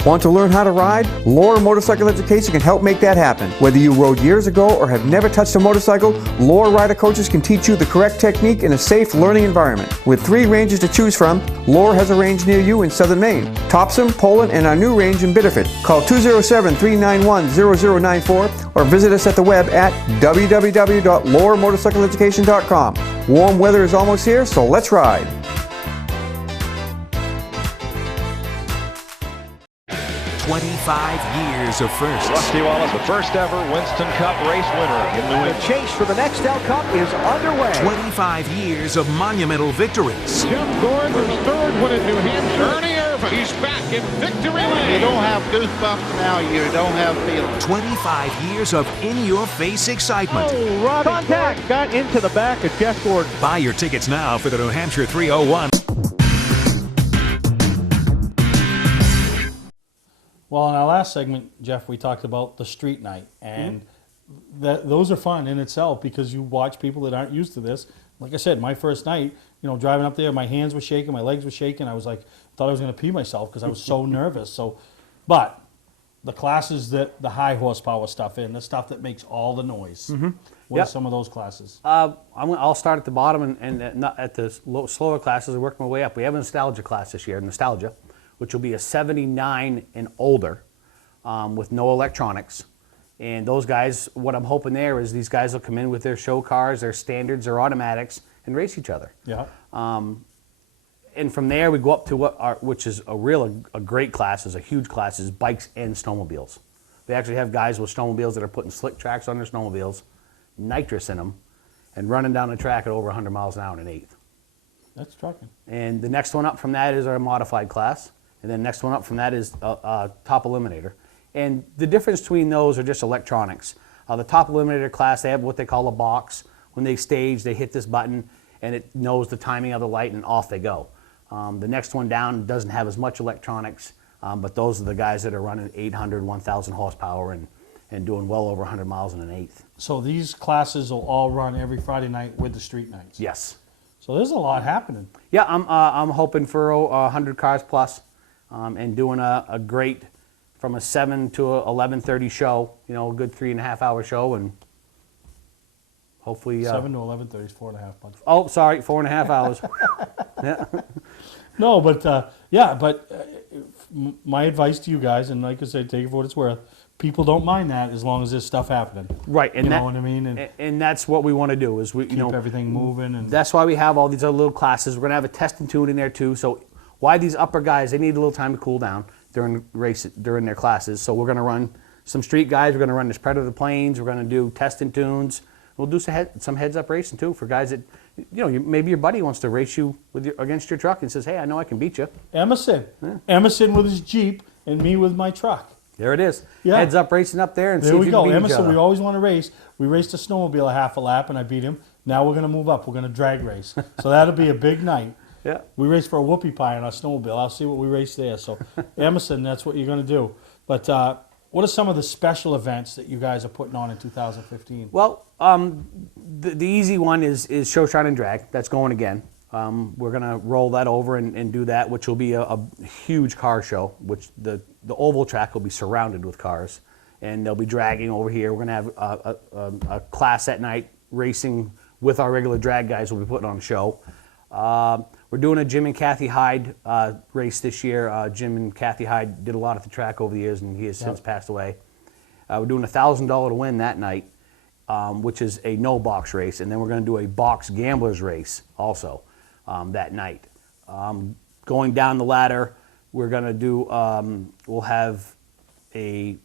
Want to learn how to ride? Lohr Motorcycle Education can help make that happen. Whether you rode years ago or have never touched a motorcycle, Lohr rider coaches can teach you the correct technique in a safe learning environment. With 3 ranges to choose from, Lohr has a range near you in southern Maine, Topsom, Poland, and our new range in Biddeford. Call 207-391-0094 or visit us at the web at www.lohrmotorcycleeducation.com. Warm weather is almost here, so let's ride. 25 years of firsts. Rusty Wallace, the first ever Winston Cup race winner in New England. The chase for the Nextel Cup is underway. 25 years of monumental victories. Jeff Gordon was third win at New Hampshire. Ernie Irvin, he's back in victory lane. You don't have goosebumps now, you don't have feelings. 25 years of in-your-face excitement. Oh, Robbie Contact got into the back of Jeff Gordon. Buy your tickets now for the New Hampshire 301. Well, in our last segment, Jeff, we talked about the street night, and those are fun in itself because you watch people that aren't used to this. Like I said, my first night, driving up there, my hands were shaking, my legs were shaking. I was like, thought I was going to pee myself because I was so nervous. But the classes that the high horsepower stuff in, the stuff that makes all the noise. What are some of those classes? I'll start at the bottom and not at the slower classes and work my way up. We have a nostalgia class this year, nostalgia, which will be a 79 and older with no electronics. And those guys, what I'm hoping there is these guys will come in with their show cars, their standards, their automatics, and race each other. Yeah. And from there we go up to which is a great class, is a huge class, is bikes and snowmobiles. They actually have guys with snowmobiles that are putting slick tracks on their snowmobiles, nitrous in them, and running down the track at over 100 miles an hour in an eighth. That's trucking. And the next one up from that is our modified class. And then next one up from that is top eliminator. And the difference between those are just electronics. The top eliminator class, they have what they call a box. When they stage, they hit this button and it knows the timing of the light and off they go. The next one down doesn't have as much electronics, but those are the guys that are running 800, 1,000 horsepower and doing well over 100 miles in an eighth. So these classes will all run every Friday night with the street nights? Yes. So there's a lot happening. Yeah, I'm hoping for 100 cars plus. And doing a great from a 7 to a 11:30 show, a good 3.5 hour show, and hopefully 7 to 11:30 is 4.5 bucks. Oh, sorry, 4.5 hours. Yeah. No, but my advice to you guys, and like I said, take it for what it's worth. People don't mind that as long as there's stuff happening. Right, and you know what I mean. And that's what we want to do is keep everything moving. And that's why we have all these other little classes. We're gonna have a test and tune in there too. So why these upper guys, they need a little time to cool down during their classes. So we're going to run some street guys. We're going to run this Predator Plains. We're going to do test and tunes. We'll do some heads-up racing too for guys that, maybe your buddy wants to race you against your truck and says, hey, I know I can beat you. Emerson. Yeah. Emerson with his Jeep and me with my truck. There it is. Yeah. Heads-up racing up there and there see if we you go. can beat Emerson, each other. we always want to race. We raced a snowmobile a half a lap and I beat him. Now we're going to move up. We're going to drag race. So that'll be a big night. Yeah. We raced for a whoopie pie on our snowmobile. I'll see what we raced there. So, Emerson, that's what you're going to do. But what are some of the special events that you guys are putting on in 2015? Well, the easy one is Show, Shine, and Drag. That's going again. We're going to roll that over and do that, which will be a huge car show, which the oval track will be surrounded with cars. And they'll be dragging over here. We're going to have a class at night racing with our regular drag guys. We'll be putting on a show. We're doing a Jim and Kathy Hyde race this year. Jim and Kathy Hyde did a lot at the track over the years, and he has since passed away. We're doing a $1,000 to win that night, which is a no-box race, and then we're going to do a box gamblers race also that night. Going down the ladder, we're going to do, we're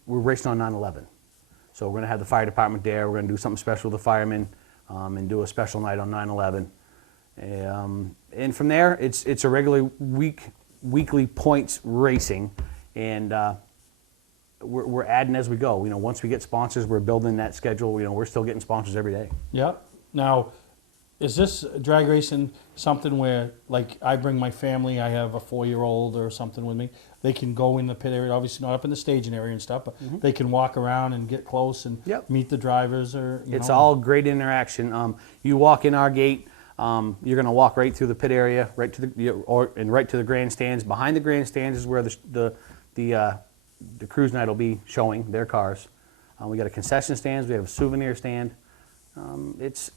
racing on 9/11. So we're going to have the fire department there. We're going to do something special with the firemen. and do a special night on 9/11. And from there, it's a regular weekly points racing, and we're adding as we go. You know, once we get sponsors, we're building that schedule. You know, we're still getting sponsors every day. Yep. Now, is this drag racing something where, like, I bring my family, I have a 4-year-old or something with me, they can go in the pit area, obviously not up in the staging area and stuff, but they can walk around and get close and meet the drivers, or it's all great interaction. You walk in our gate, you're going to walk right through the pit area, right to the grandstands. Behind the grandstands is where the cruise night will be showing their cars. We got a concession stand, we have a souvenir stand. It's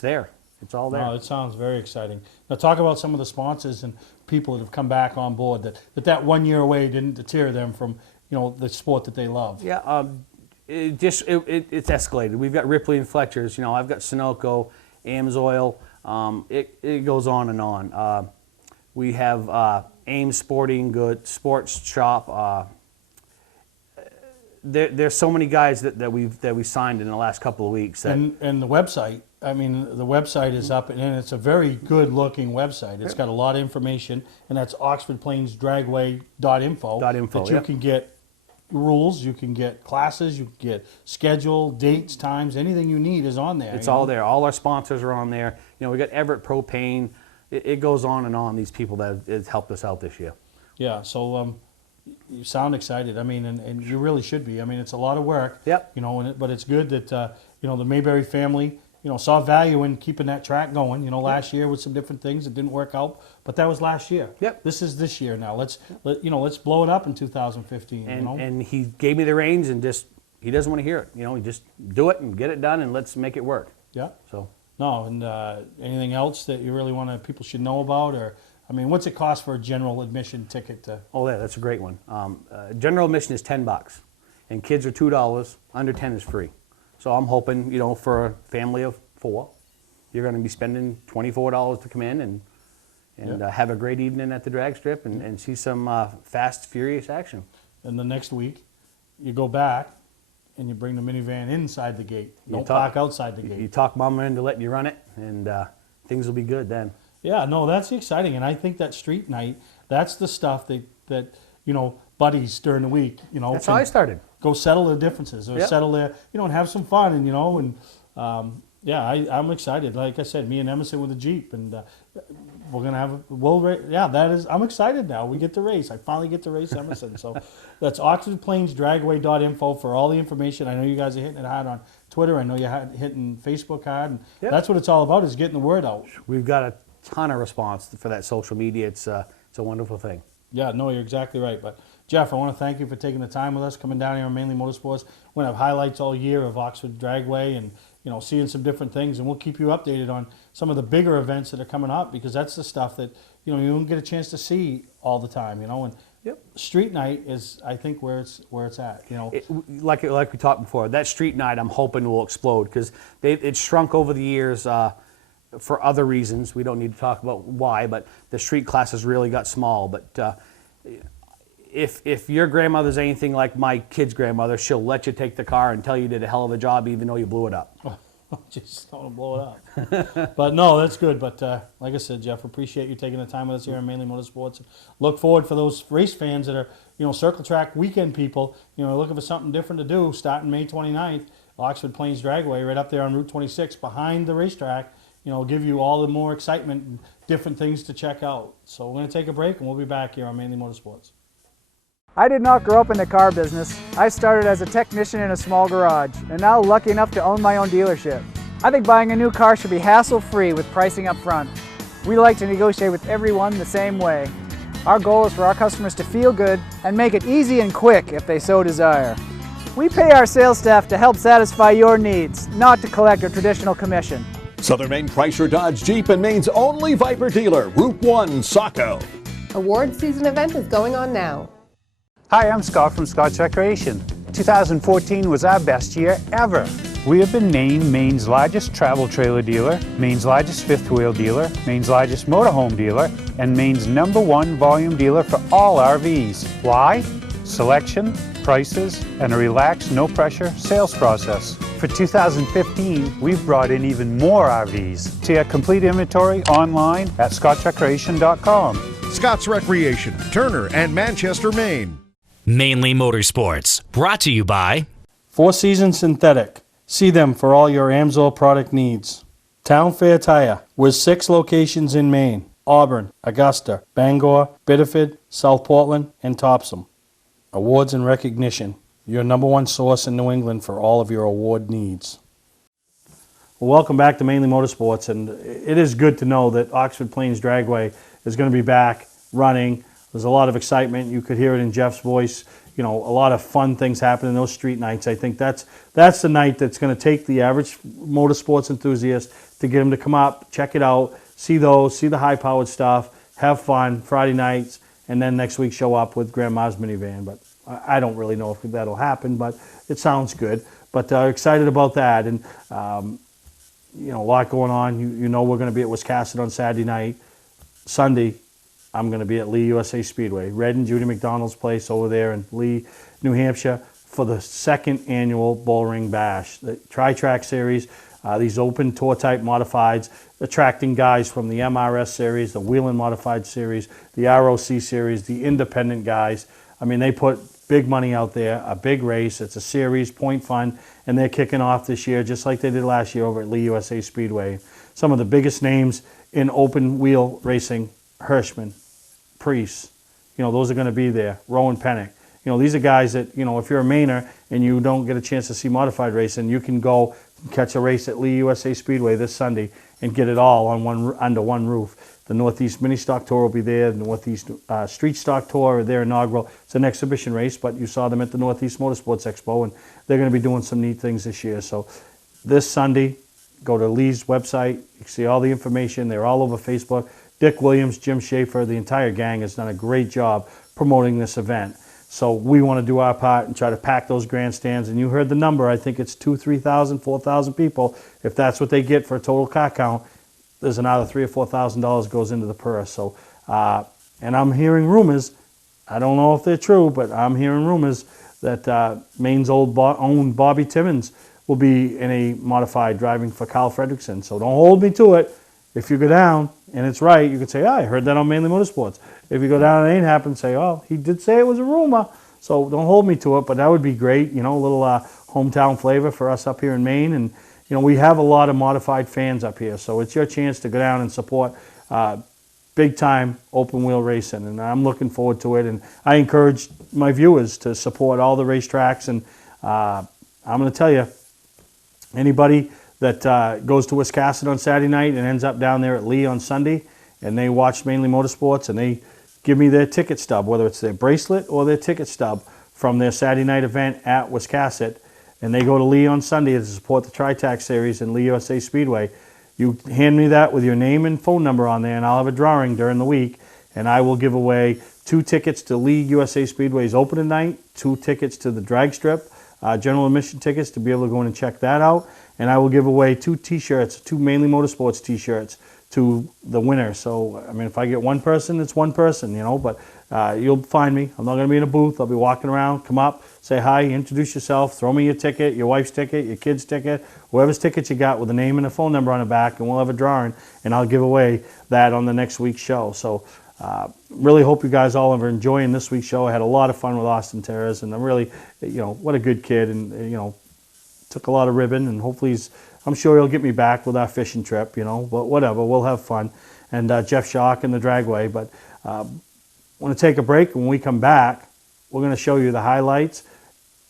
there. It's all there. No, it sounds very exciting. Now talk about some of the sponsors and people that have come back on board that 1 year away didn't deter them from, you know, the sport that they love. Yeah, it's escalated. We've got Ripley and Fletcher's. You know, I've got Sunoco, Amsoil. It goes on and on. We have Ames Sporting Goods, Sports Shop. There's so many guys that we signed in the last couple of weeks. And the website, I mean, the website is up, and it's a very good-looking website. It's got a lot of information, and that's OxfordPlainsDragway.info. That you can get rules, you can get classes, you can get schedule, dates, times, anything you need is on there. It's all there. All our sponsors are on there. You know, we got Everett Propane. It goes on and on. These people that have helped us out this year. Yeah. So. You sound excited. I mean, and you really should be. I mean, it's a lot of work. Yep. You know, but it's good that you know, the Mayberry family, you know, saw value in keeping that track going. You know, last year with some different things that didn't work out, but that was last year. Yep. This is this year now. Let's blow it up in 2015. And he gave me the reins, and he doesn't want to hear it. You know, he just do it and get it done, and let's make it work. Yeah. So. No, and anything else that you really people should know about, or? I mean, what's it cost for a general admission ticket to? Oh, yeah, that's a great one. General admission is $10, and kids are $2. Under 10 is free. So I'm hoping, you know, for a family of 4, you're going to be spending $24 to come in and have a great evening at the drag strip and see some fast, furious action. And the next week, you go back and you bring the minivan inside the gate. Don't park outside the gate. You talk Mama into letting you run it, and things will be good then. Yeah, no, that's exciting, and I think that street night, that's the stuff that you know, buddies during the week, you know. That's how I started. Go settle the differences, or settle there, you know, and have some fun, and you know, and yeah, I'm excited. Like I said, me and Emerson with a Jeep, and we're gonna have I'm excited now. We get to race. I finally get to race Emerson. So that's OxfordPlainsDragway.info for all the information. I know you guys are hitting it hard on Twitter. I know you're hitting Facebook hard, and that's what it's all about, is getting the word out. We've got a ton of response for that social media. It's a wonderful thing. Yeah, no, you're exactly right. But Jeff, I want to thank you for taking the time with us, coming down here on Mainely Motorsports. We're going to have highlights all year of Oxford Dragway and, you know, seeing some different things, and we'll keep you updated on some of the bigger events that are coming up, because that's the stuff that, you know, you don't get a chance to see all the time, you know. And street night is, I think, where it's at, you know. Like we talked before, that street night I'm hoping will explode, because it's shrunk over the years for other reasons. We don't need to talk about why, but the street classes really got small. But if your grandmother's anything like my kid's grandmother, she'll let you take the car and tell you did a hell of a job even though you blew it up. Just don't blow it up. But no, that's good. But like I said, Jeff, appreciate you taking the time with us here on Mainly Motorsports. Look forward for those race fans that are, you know, circle track weekend people, you know, looking for something different to do starting May 29th, Oxford Plains Dragway, right up there on Route 26 behind the racetrack. You know, give you all the more excitement and different things to check out. So we're going to take a break, and we'll be back here on Mainly Motorsports. I did not grow up in the car business. I started as a technician in a small garage, and now lucky enough to own my own dealership. I think buying a new car should be hassle-free with pricing up front. We like to negotiate with everyone the same way. Our goal is for our customers to feel good and make it easy and quick if they so desire. We pay our sales staff to help satisfy your needs, not to collect a traditional commission. Southern Maine Chrysler Dodge Jeep and Maine's only Viper dealer, Route 1, Saco. Award season event is going on now. Hi, I'm Scott from Scott's Recreation. 2014 was our best year ever. We have been named Maine's largest travel trailer dealer, Maine's largest fifth wheel dealer, Maine's largest motorhome dealer, and Maine's #1 volume dealer for all RVs. Why? Selection, prices, and a relaxed, no-pressure sales process. for 2015, we've brought in even more RVs. See our complete inventory online at scotchrecreation.com. Scott's Recreation, Turner and Manchester, Maine. Mainly Motorsports, brought to you by Four Seasons Synthetic. See them for all your Amsoil product needs. Town Fair Tire, with 6 locations in Maine: Auburn, Augusta, Bangor, Biddeford, South Portland, and Topsom. Awards and recognition, your #1 source in New England for all of your award needs. Well, welcome back to Mainly Motorsports, and it is good to know that Oxford Plains Dragway is going to be back running. There's a lot of excitement. You could hear it in Jeff's voice. You know, a lot of fun things happen in those street nights. I think that's the night that's going to take the average motorsports enthusiast to get them to come up, check it out, see the high-powered stuff, have fun Friday nights, and then next week show up with Grandma's minivan. But I don't really know if that'll happen, but it sounds good. But excited about that, and you know, a lot going on. You know, we're going to be at Wiscasset on Saturday night. Sunday, I'm going to be at Lee USA Speedway, Red and Judy McDonald's place over there in Lee, New Hampshire, for the 2nd annual Bullring Bash, the Tri-Track Series. These open tour type modifieds, attracting guys from the MRS series, the Wheeling Modified series, the ROC series, the independent guys. I mean, they put big money out there, a big race. It's a series, point fun, and they're kicking off this year just like they did last year over at Lee USA Speedway. Some of the biggest names in open wheel racing: Hirschman, Priest, you know, those are going to be there. Rowan Pennick. You know, these are guys that, you know, if you're a Mainer and you don't get a chance to see modified racing, you can go catch a race at Lee USA Speedway this Sunday and get it all on under one roof. The Northeast Mini Stock Tour will be there. The Northeast Street Stock Tour, their inaugural. It's an exhibition race, but you saw them at the Northeast Motorsports Expo, and they're going to be doing some neat things this year. So this Sunday, go to Lee's website. You can see all the information. They're all over Facebook. Dick Williams, Jim Schaefer, the entire gang has done a great job promoting this event. So we want to do our part and try to pack those grandstands. And you heard the number. I think it's 2,000, 3,000, 4,000 people. If that's what they get for a total car count, there's another $3,000 or $4,000 goes into the purse. So, and I'm hearing rumors. I don't know if they're true, but I'm hearing rumors that Maine's own Bobby Timmons will be in a modified driving for Kyle Fredrickson. So don't hold me to it. If you go down and it's right, you could say, I heard that on Mainly Motorsports. If you go down and it ain't happened, say, oh, he did say it was a rumor. So don't hold me to it, but that would be great. You know, a little hometown flavor for us up here in Maine. And, you know, we have a lot of modified fans up here. So it's your chance to go down and support big-time open-wheel racing. And I'm looking forward to it. And I encourage my viewers to support all the racetracks. And I'm going to tell you, anybody that goes to Wiscasset on Saturday night and ends up down there at Lee on Sunday, and they watch Mainly Motorsports, and they give me their ticket stub, whether it's their bracelet or their ticket stub from their Saturday night event at Wiscasset, and they go to Lee on Sunday to support the Tri-Tac Series and Lee USA Speedway, you hand me that with your name and phone number on there, and I'll have a drawing during the week, and I will give away 2 tickets to Lee USA Speedway's opening night, 2 tickets to the drag strip, general admission tickets to be able to go in and check that out. And I will give away 2 T-shirts, 2 Mainly Motorsports T-shirts to the winner. So, I mean, if I get one person, it's one person, you know. But you'll find me. I'm not going to be in a booth. I'll be walking around. Come up, say hi, introduce yourself, throw me your ticket, your wife's ticket, your kid's ticket, whoever's ticket you got with a name and a phone number on the back, and we'll have a drawing, and I'll give away that on the next week's show. So, really hope you guys all are enjoying this week's show. I had a lot of fun with Austin Teras, and I'm really, you know, what a good kid, and, you know, took a lot of ribbon, and hopefully I'm sure he'll get me back with our fishing trip, you know, but whatever, we'll have fun. And Jeff Schock and the Dragway. But I want to take a break. When we come back, we're going to show you the highlights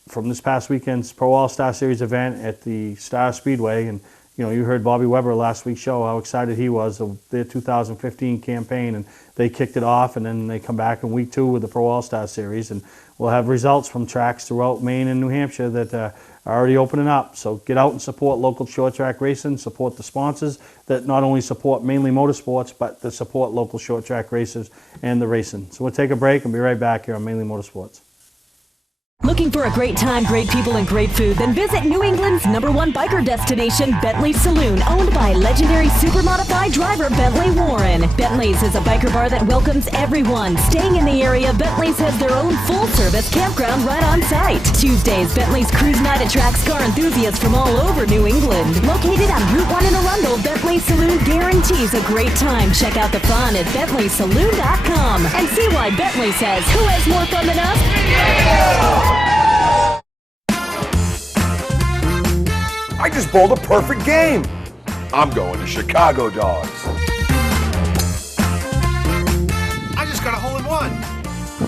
from this past weekend's Pro All-Star Series event at the Star Speedway. And, you know, you heard Bobby Weber last week's show, how excited he was of their 2015 campaign, and they kicked it off, and then they come back in week 2 with the Pro All-Star Series, and we'll have results from tracks throughout Maine and New Hampshire that are already opening up. So get out and support local short track racing, support the sponsors that not only support Mainly Motorsports, but that support local short track racers and the racing. So we'll take a break and be right back here on Mainly Motorsports. Looking for a great time, great people, and great food? Then visit New England's #1 biker destination, Bentley Saloon, owned by legendary super-modified driver Bentley Warren. Bentley's is a biker bar that welcomes everyone. Staying in the area, Bentley's has their own full-service campground right on site. Tuesdays, Bentley's Cruise Night attracts car enthusiasts from all over New England. Located on Route 1 in Arundel, Bentley Saloon guarantees a great time. Check out the fun at BentleySaloon.com and see why Bentley says, who has more fun than us? I just bowled a perfect game. I'm going to Chicago Dogs. I just got a hole-in-one.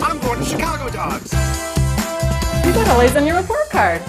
I'm going to Chicago Dogs. You got Ollie's on your report card.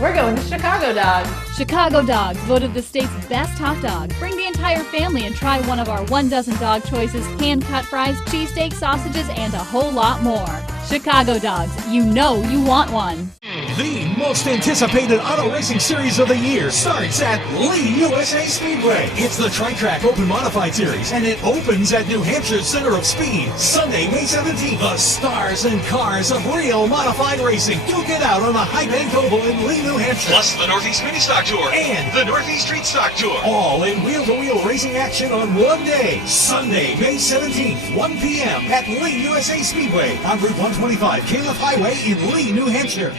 We're going to Chicago Dogs. Chicago Dogs, voted the state's best hot dog. Bring the entire family and try one of our 1,000 dog choices, hand-cut fries, cheesesteak, sausages, and a whole lot more. Chicago Dogs, you know you want one. The most anticipated auto racing series of the year starts at Lee USA Speedway. It's the Tri-Track Open Modified Series, and it opens at New Hampshire's Center of Speed, Sunday, May 17th. The stars and cars of real modified racing. Duke it out on the High Bend Oval in Lee, New Hampshire. Plus the Northeast Mini Stock Tour and the Northeast Street Stock Tour. All in wheel-to-wheel racing action on one day. Sunday, May 17th, 1 p.m. at Lee USA Speedway on Route 125, Calif Highway in Lee, New Hampshire.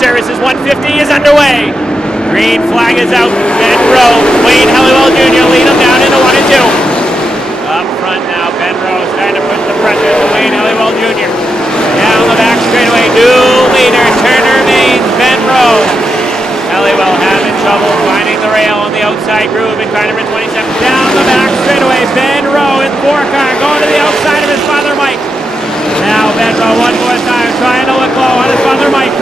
Services 150 is underway. Green flag is out. Ben Rowe, Wayne Helliwell Jr. lead him down into 1 and 2. Up front now, Ben Rowe starting to put the pressure to Wayne Helliwell Jr. Down the back straightaway, new leader, Turner Maines, Ben Rowe. Helliwell having trouble finding the rail on the outside groove in car number 27. Down the back straightaway, Ben Rowe in 4 car, going to the outside of his father Mike. Now Ben Rowe one more time, trying to look low on his father Mike.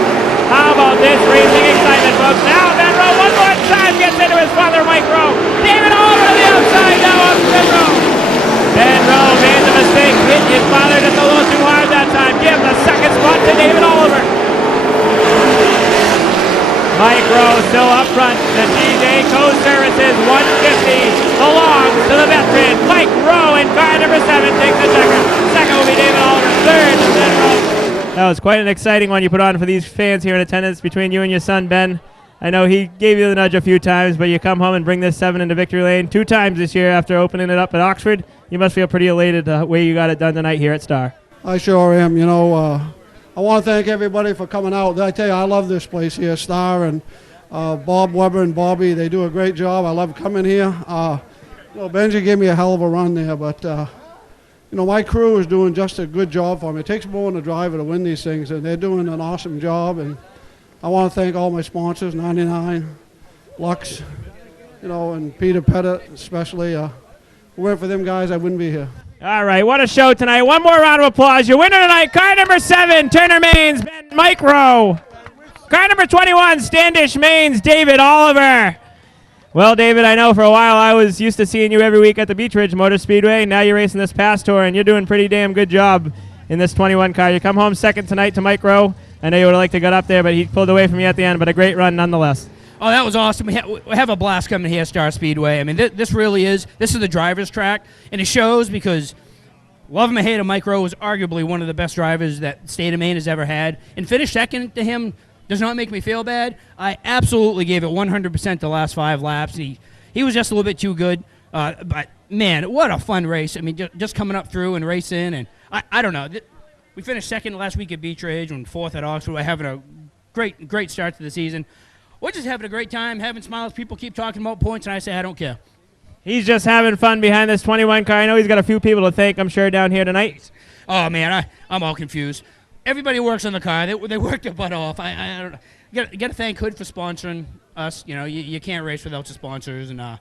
How about this racing excitement, folks? Now Ben Rowe one more time gets into his father, Mike Rowe. David Oliver to the outside now on Ben Rowe. Ben Rowe made the mistake, hit his father just a little too hard that time. Give the second spot to David Oliver. Mike Rowe still up front. The TJ Co Services 150 belongs to the veteran. Mike Rowe in car number 7 takes the checker. Second will be David Oliver. Third is Ben Rowe. That was quite an exciting one you put on for these fans here in attendance between you and your son, Ben. I know he gave you the nudge a few times, but you come home and bring this 7 into victory lane 2 times this year after opening it up at Oxford. You must feel pretty elated the way you got it done tonight here at Star. I sure am. You know, I want to thank everybody for coming out. I tell you, I love this place here, Star, and Bob Weber and Bobby, they do a great job. I love coming here. You know, Benji gave me a hell of a run there, but my crew is doing just a good job for me. It takes more than a driver to win these things, and they're doing an awesome job. And I want to thank all my sponsors, 99, Lux, and Peter Pettit especially. If it weren't for them guys, I wouldn't be here. All right, what a show tonight. One more round of applause. Your winner tonight, car number 7, Turner Mains, Ben Micro. Car number 21, Standish Mains, David Oliver. Well, David, I know for a while I was used to seeing you every week at the Beach Ridge Motor Speedway. Now you're racing this past tour, and you're doing a pretty damn good job in this 21 car. You come home second tonight to Mike Rowe. I know you would have liked to get up there, but he pulled away from you at the end, but a great run nonetheless. Oh, that was awesome. We have a blast coming here at Star Speedway. I mean, this is the driver's track, and it shows because, love him or hate him, Mike Rowe was arguably one of the best drivers that state of Maine has ever had. And finish second to him does not make me feel bad. I absolutely gave it 100% the last 5 laps. He was just a little bit too good. But, man, what a fun race. I mean, just coming up through and racing. And I don't know. We finished second last week at Beach Ridge and 4th at Oxford. We're having a great start to the season. We're just having a great time, having smiles. People keep talking about points, and I say I don't care. He's just having fun behind this 21 car. I know he's got a few people to thank, I'm sure, down here tonight. Oh, man, I'm all confused. Everybody works on the car. They work their butt off. I don't know. You got to thank Hood for sponsoring us. You can't race without the sponsors. And I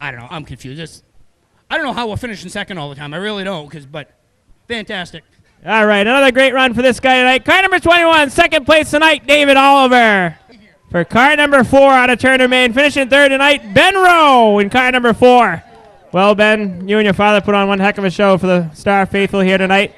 don't know. I'm confused. I don't know how we're finishing second all the time. I really don't. But fantastic. All right, another great run for this guy tonight. Car number 21, second place tonight, David Oliver. For car number 4 out of Turner, Maine, finishing third tonight, Ben Rowe in car number 4. Well, Ben, you and your father put on one heck of a show for the Star Faithful here tonight.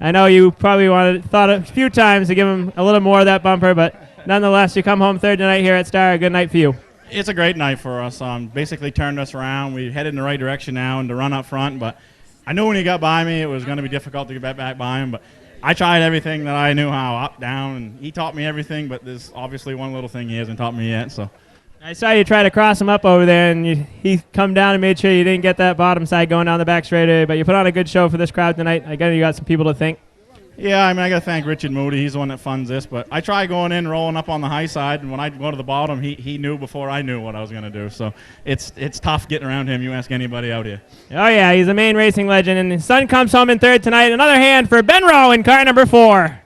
I know you probably thought a few times to give him a little more of that bumper, but nonetheless, you come home third tonight here at Star. A good night for you. It's a great night for us. Basically turned us around. We headed in the right direction now and to run up front, but I knew when he got by me it was going to be difficult to get back by him, but I tried everything that I knew how, up, down, and he taught me everything, but there's obviously one little thing he hasn't taught me yet. So I saw you try to cross him up over there, and he come down and made sure you didn't get that bottom side going down the back straightaway, but you put on a good show for this crowd tonight. I guess you got some people to thank. Yeah, I got to thank Richard Moody. He's the one that funds this. But I try going in, rolling up on the high side, and when I go to the bottom, he knew before I knew what I was going to do. So it's tough getting around him. You ask anybody out here. Oh, yeah, he's a Maine racing legend. And his son comes home in third tonight. Another hand for Ben Rowe in car number 4.